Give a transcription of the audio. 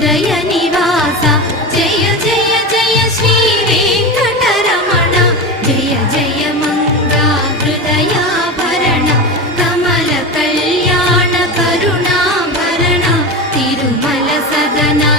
హృదయ నివాస జయ జయ జయ శ్రీ వెంకటరమణ జయ జయ మంగా హృదయాభరణ కమల కళ్యాణ కరుణాభరణ తిరుమల సదనా